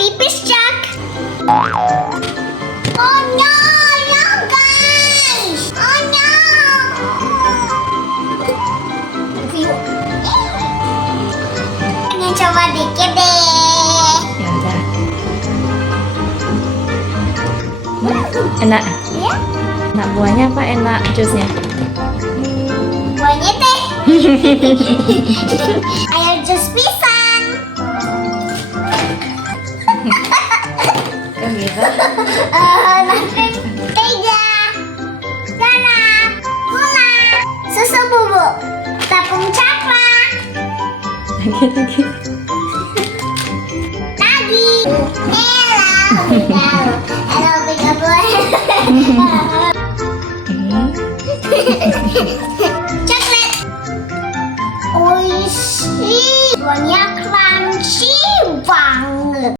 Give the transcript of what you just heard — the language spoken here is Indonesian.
tipis, Jack. Oh no, no guys. Oh no. Pengen coba dikit deh. Ya udah. Enak. Ya, Enak buahnya apa enak jusnya? buahnya teh. Ayo jus pisang. Kan gitu.